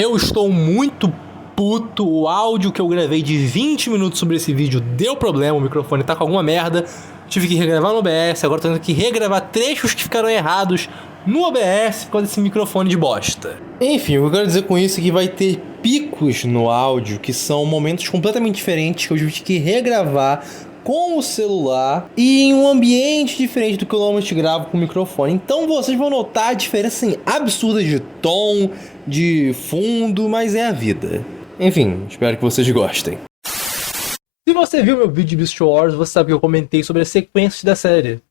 Eu estou muito puto. O áudio que eu gravei de 20 minutos sobre esse vídeo deu problema, o microfone tá com alguma merda. Tive que regravar no OBS, agora tô tendo que regravar trechos que ficaram errados no OBS por causa desse microfone de bosta. Enfim, o que eu quero dizer com isso é que vai ter picos no áudio que são momentos completamente diferentes que eu tive que regravar com o celular e em um ambiente diferente do que eu normalmente gravo com o microfone. Então vocês vão notar a diferença assim, absurda de tom, de fundo, mas é a vida. Enfim, espero que vocês gostem. Se você viu meu vídeo de Beast Wars, você sabe que eu comentei sobre as sequências da série.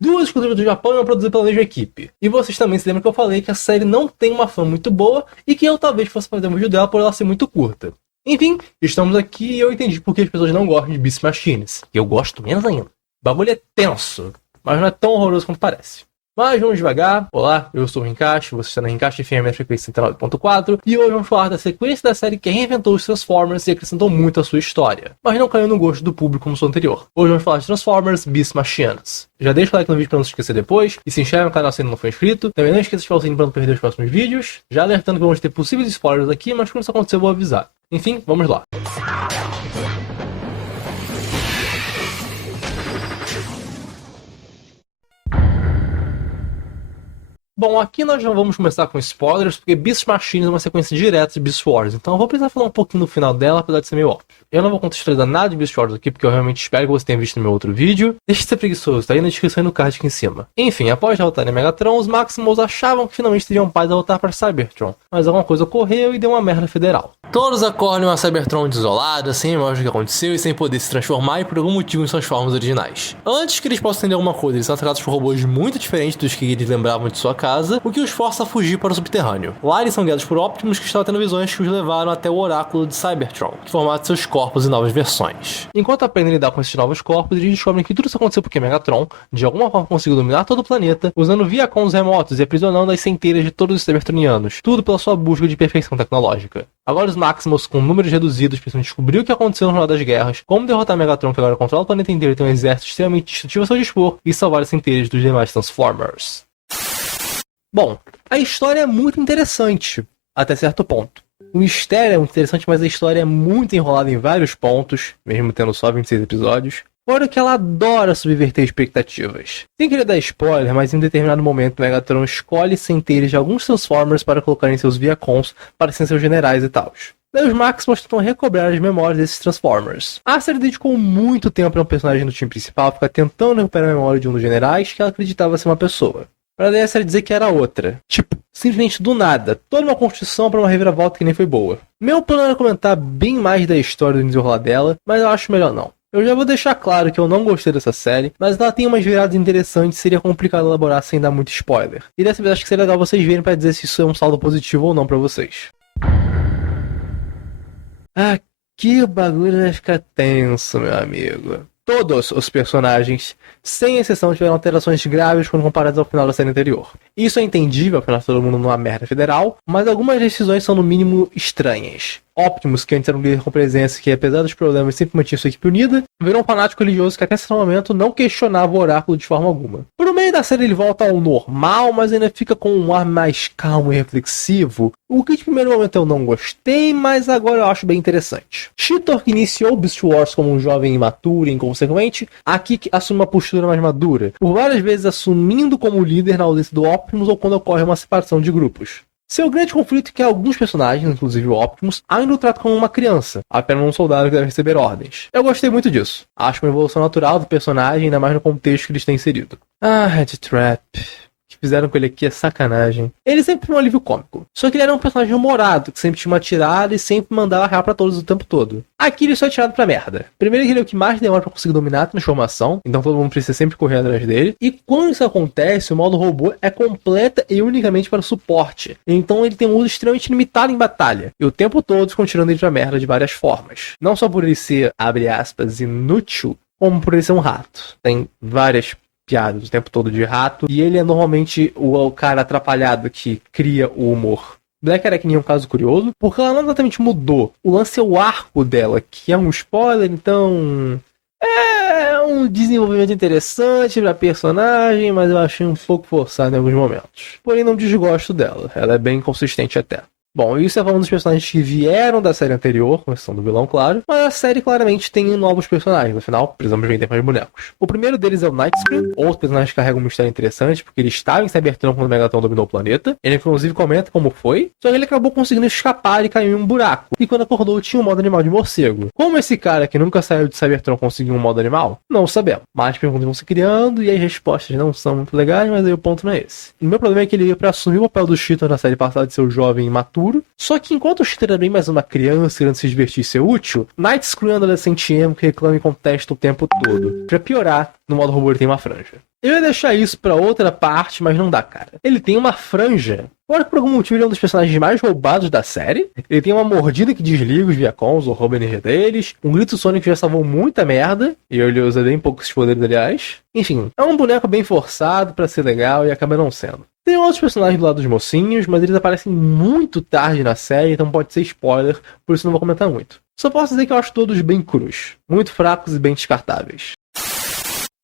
Duas exclusivas do Japão e uma produzida pela mesma equipe. E vocês também se lembram que eu falei que a série não tem uma fã muito boa e que eu talvez fosse fazer um vídeo dela por ela ser muito curta. Enfim, estamos aqui e eu entendi porque as pessoas não gostam de Beast Machines. E eu gosto menos ainda. O bagulho é tenso, mas não é tão horroroso quanto parece. Mas vamos devagar. Olá, eu sou o Rinkashi, você está na Rinkashi FM na frequência 109.4 e hoje vamos falar da sequência da série que reinventou os Transformers e acrescentou muito à sua história, mas não caiu no gosto do público como sua anterior. Hoje vamos falar de Transformers Beast Machines. Já deixa o like no vídeo para não se esquecer depois, e se inscreve no canal se ainda não for inscrito. Também não esqueça de ativar o sininho para não perder os próximos vídeos. Já alertando que vamos ter possíveis spoilers aqui, mas quando isso acontecer eu vou avisar. Enfim, vamos lá. Bom, aqui nós já vamos começar com spoilers, porque Beast Machines é uma sequência direta de Beast Wars, então eu vou precisar falar um pouquinho no final dela, apesar de ser meio óbvio. Eu não vou contextualizar nada de Beast Wars aqui, porque eu realmente espero que você tenha visto no meu outro vídeo. Deixe de ser preguiçoso, tá aí na descrição e no card aqui em cima. Enfim, após derrotarem Megatron, os Maximals achavam que finalmente teriam paz a voltar para Cybertron, mas alguma coisa ocorreu e deu uma merda federal. Todos acordam a Cybertron desolada, sem memória do que aconteceu e sem poder se transformar e por algum motivo em suas formas originais. Antes que eles possam entender alguma coisa, eles são atacados por robôs muito diferentes dos que eles lembravam de sua casa, o que os força a fugir para o subterrâneo. Lá eles são guiados por Optimus, que estava tendo visões que os levaram até o oráculo de Cybertron, que formaram seus corpos em novas versões. Enquanto aprendem a lidar com esses novos corpos, eles descobrem que tudo isso aconteceu porque Megatron, de alguma forma, conseguiu dominar todo o planeta, usando Viacons remotos e aprisionando as centelhas de todos os Cybertronianos, tudo pela sua busca de perfeição tecnológica. Agora os Maximals, com números reduzidos, precisam descobrir o que aconteceu no final das guerras, como derrotar Megatron, que agora controla o planeta inteiro e tem um exército extremamente destrutivo a seu dispor, e salvar as centelhas dos demais Transformers. Bom, a história é muito interessante, até certo ponto. O mistério é muito interessante, mas a história é muito enrolada em vários pontos, mesmo tendo só 26 episódios. Fora que ela adora subverter expectativas. Sem querer dar spoiler, mas em um determinado momento Megatron escolhe centelhas de alguns Transformers para colocar em seus Viacons, parecendo seus generais e tal. Daí os Maximals tentam recobrar as memórias desses Transformers. A série dedicou muito tempo para um personagem do time principal ficar tentando recuperar a memória de um dos generais que ela acreditava ser uma pessoa. Pra daí a série dizer que era outra. Tipo, simplesmente do nada. Toda uma construção pra uma reviravolta que nem foi boa. Meu plano era comentar bem mais da história do desenrolar dela, mas eu acho melhor não. Eu já vou deixar claro que eu não gostei dessa série, mas ela tem umas viradas interessantes e seria complicado elaborar sem dar muito spoiler. E dessa vez acho que seria legal vocês verem pra dizer se isso é um saldo positivo ou não pra vocês. Aqui o bagulho vai ficar tenso, meu amigo. Todos os personagens, sem exceção, tiveram alterações graves quando comparados ao final da série anterior. Isso é entendível, afinal todo mundo numa merda federal, mas algumas decisões são no mínimo estranhas. Optimus, que antes era um líder com presença que, apesar dos problemas, sempre mantinha sua equipe unida, virou um fanático religioso que até esse momento não questionava o oráculo de forma alguma. Por meio da série ele volta ao normal, mas ainda fica com um ar mais calmo e reflexivo, o que de primeiro momento eu não gostei, mas agora eu acho bem interessante. Cheetor, que iniciou Beast Wars como um jovem imaturo e inconsequente, aqui assume uma postura mais madura, por várias vezes assumindo como líder na ausência do Optimus ou quando ocorre uma separação de grupos. Seu grande conflito é que alguns personagens, inclusive o Optimus, ainda o tratam como uma criança, apenas um soldado que deve receber ordens. Eu gostei muito disso. Acho uma evolução natural do personagem, ainda mais no contexto que ele está inserido. Red Trap. Que fizeram com ele aqui é sacanagem. Ele sempre foi um alívio cômico. Só que ele era um personagem humorado, que sempre tinha uma tirada e sempre mandava real pra todos o tempo todo. Aqui ele só é tirado pra merda. Primeiro que ele é o que mais demora pra conseguir dominar a transformação, então todo mundo precisa sempre correr atrás dele. E quando isso acontece, o modo robô é completa e unicamente para suporte. Então ele tem um uso extremamente limitado em batalha. E o tempo todo ficam tirando ele pra merda de várias formas. Não só por ele ser, abre aspas, inútil, como por ele ser um rato. Tem várias piadas o tempo todo de rato, e ele é normalmente o cara atrapalhado que cria o humor. Black Arachne é um caso curioso, porque ela não exatamente mudou. O lance é o arco dela, que é um spoiler, então é um desenvolvimento interessante pra personagem, mas eu achei um pouco forçado em alguns momentos. Porém, não desgosto dela. Ela é bem consistente até. Bom, isso é falando dos personagens que vieram da série anterior, com exceção do vilão, claro. Mas a série claramente tem novos personagens, afinal, precisamos vender mais bonecos. O primeiro deles é o Nightscream. Outro personagem que carrega um mistério interessante, porque ele estava em Cybertron quando o Megatron dominou o planeta. Ele inclusive comenta como foi, só que ele acabou conseguindo escapar e caiu em um buraco. E quando acordou tinha um modo animal de morcego. Como esse cara que nunca saiu de Cybertron conseguiu um modo animal? Não sabemos. Mas perguntas vão se criando e as respostas não são muito legais, mas aí o ponto não é esse. O meu problema é que ele veio pra assumir o papel do Cheetor na série passada de ser o jovem imaturo. Só que enquanto o Cheetor era bem mais uma criança querendo se divertir e ser útil, Nightscream é um adolescente emo que reclama e contesta o tempo todo. Pra piorar, no modo robô ele tem uma franja. Eu ia deixar isso pra outra parte, mas não dá, cara. Ele tem uma franja. Fora que por algum motivo ele é um dos personagens mais roubados da série. Ele tem uma mordida que desliga os Viacons ou rouba a energia deles. Um grito sônico que já salvou muita merda. E ele usa bem poucos poderes, aliás. Enfim, é um boneco bem forçado pra ser legal e acaba não sendo. Tem outros personagens do lado dos mocinhos, mas eles aparecem muito tarde na série, então pode ser spoiler, por isso não vou comentar muito. Só posso dizer que eu acho todos bem crus, muito fracos e bem descartáveis.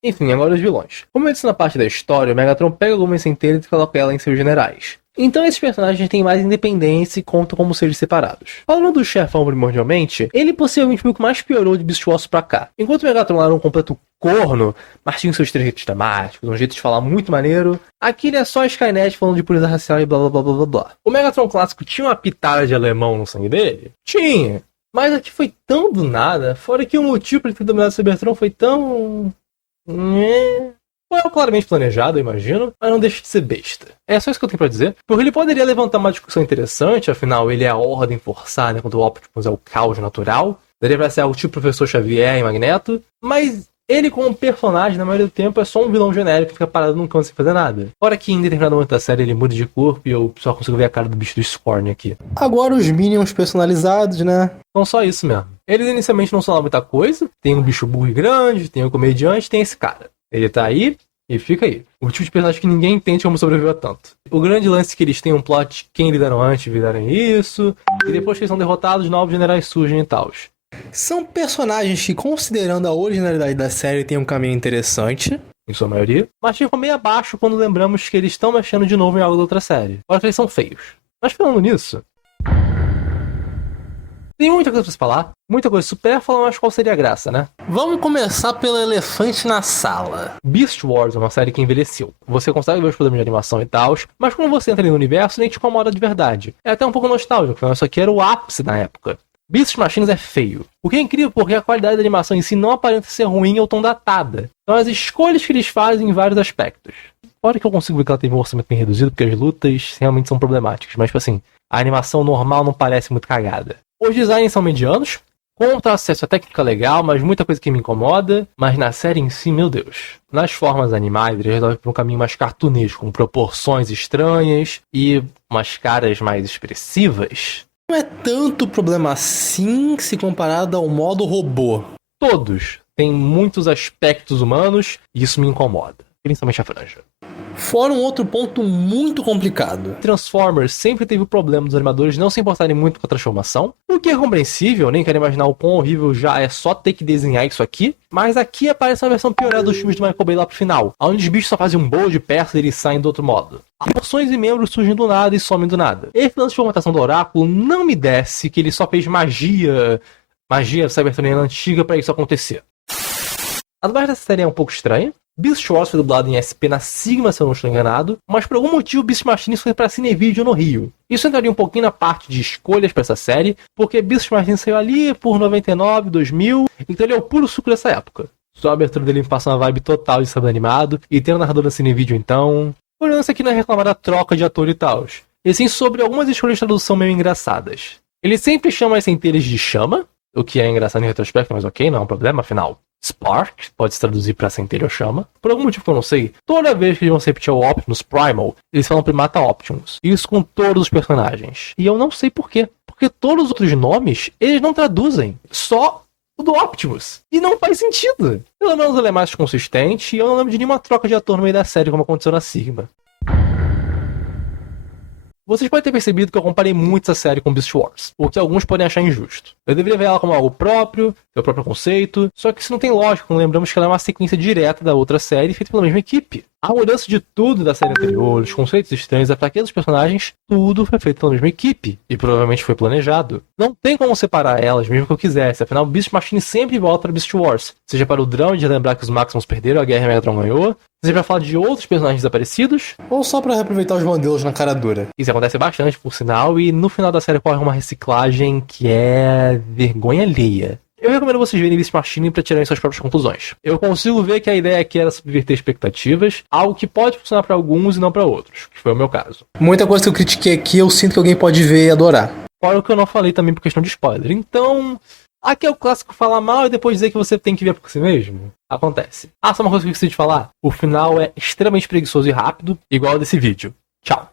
Enfim, agora os vilões. Como eu disse na parte da história, o Megatron pega alguma centelha e coloca ela em seus generais. Então esses personagens têm mais independência e contam como seres separados. Falando do chefão primordialmente, ele possivelmente foi o que mais piorou de Beast Wars pra cá. Enquanto o Megatron era um completo corno, mas tinha seus trejeitos temáticos, um jeito de falar muito maneiro, aqui ele é só Skynet falando de pureza racial e blá blá blá blá blá blá. O Megatron clássico tinha uma pitada de alemão no sangue dele? Tinha! Mas aqui foi tão do nada, fora que o motivo pra ele ter dominado o Cybertron foi tão... Foi claramente planejado, eu imagino, mas não deixa de ser besta. É só isso que eu tenho pra dizer, porque ele poderia levantar uma discussão interessante, afinal ele é a ordem forçada, enquanto o Optimus é o caos natural. Daria pra ser algo tipo Professor Xavier e Magneto, mas ele como personagem, na maioria do tempo, é só um vilão genérico que fica parado num canto sem fazer nada. Fora que em determinado momento da série ele muda de corpo e eu só consigo ver a cara do bicho do Scorn aqui. Agora os Minions personalizados, né? Então só isso mesmo. Eles inicialmente não são lá muita coisa, tem um bicho burro e grande, tem um comediante, tem esse cara. Ele tá aí e fica aí. O tipo de personagem que ninguém entende como sobreviveu a tanto. O grande lance é que eles têm um plot, quem eles eram antes viraram isso, e depois que eles são derrotados, novos generais surgem e tal. São personagens que, considerando a originalidade da série, tem um caminho interessante, em sua maioria, mas ficam meio abaixo quando lembramos que eles estão mexendo de novo em algo da outra série. Olha que eles são feios. Mas falando nisso, tem muita coisa pra se falar, muita coisa supérflua, mas qual seria a graça, né? Vamos começar pelo elefante na sala. Beast Wars é uma série que envelheceu. Você consegue ver os problemas de animação e tal, mas quando você entra ali no universo, nem te incomoda de verdade. É até um pouco nostálgico, afinal isso aqui era o ápice na época. Beast Machines é feio. O que é incrível porque a qualidade da animação em si não aparenta ser ruim ou tão datada. Então as escolhas que eles fazem em vários aspectos. Fora que eu consigo ver que ela teve um orçamento bem reduzido, porque as lutas realmente são problemáticas. Mas, tipo assim, a animação normal não parece muito cagada. Os designs são medianos, com um acesso à técnica legal, mas muita coisa que me incomoda. Mas na série em si, meu Deus. Nas formas animais, eles resolvem por um caminho mais cartunesco, com proporções estranhas e umas caras mais expressivas. Não é tanto problema assim se comparado ao modo robô. Todos têm muitos aspectos humanos e isso me incomoda, principalmente a franja. Fora um outro ponto muito complicado. Transformers sempre teve o problema dos animadores não se importarem muito com a transformação, o que é compreensível, nem quero imaginar o quão horrível já é só ter que desenhar isso aqui, mas aqui aparece uma versão piorada dos filmes do Michael Bay lá pro final, onde os bichos só fazem um bolo de peças e eles saem do outro modo. Porções e membros surgem do nada e somem do nada. Esse lance de formatação do oráculo não me desce que ele só fez magia cybertroniana antiga pra isso acontecer. A dublagem dessa série é um pouco estranha. Beast Wars foi dublado em SP na Sigma, se eu não estou enganado, mas por algum motivo Beast Machines foi para Cinevídeo no Rio. Isso entraria um pouquinho na parte de escolhas para essa série, porque Beast Machines saiu ali por 99, 2000, então ele é o puro suco dessa época. Só a abertura dele me passa uma vibe total de sábado animado, e tem o narrador da Cinevídeo então... O lance aqui não é reclamar da troca de ator e tal, e sim sobre algumas escolhas de tradução meio engraçadas. Ele sempre chama as centelhas de chama, o que é engraçado em retrospecto, mas ok, não é um problema, afinal. Spark pode se traduzir pra centelha ou chama. Por algum motivo que eu não sei, toda vez que eles vão se repetir o Optimus Primal, eles falam Primata Optimus. Isso com todos os personagens. E eu não sei por quê. Porque todos os outros nomes, eles não traduzem. Só o do Optimus. E não faz sentido. Pelo menos ele é mais consistente e eu não lembro de nenhuma troca de ator no meio da série como aconteceu na Sigma. Vocês podem ter percebido que eu comparei muito essa série com Beast Wars, o que alguns podem achar injusto. Eu deveria ver ela como algo próprio, seu próprio conceito, só que isso não tem lógica quando lembramos que ela é uma sequência direta da outra série feita pela mesma equipe. A mudança de tudo da série anterior, os conceitos estranhos, a fraqueza dos personagens, tudo foi feito pela mesma equipe. E provavelmente foi planejado. Não tem como separar elas, mesmo que eu quisesse. Afinal, Beast Machine sempre volta para Beast Wars. Seja para o drama de lembrar que os Maximus perderam a guerra e a Megatron ganhou, seja para falar de outros personagens desaparecidos, Ou só pra reaproveitar os modelos na cara dura. isso acontece bastante, por sinal, e no final da série ocorre uma reciclagem que é vergonha alheia. Eu recomendo vocês verem Beast Machine para tirarem suas próprias conclusões. Eu consigo ver que a ideia aqui era subverter expectativas, algo que pode funcionar para alguns e não para outros, que foi o meu caso. Muita coisa que eu critiquei aqui, eu sinto que alguém pode ver e adorar. Fora o que eu não falei também por questão de spoiler. Então, aqui é o clássico falar mal e depois dizer que você tem que ver por si mesmo. Acontece. Ah, só uma coisa que eu esqueci de falar. O final é extremamente preguiçoso e rápido, igual ao desse vídeo. Tchau.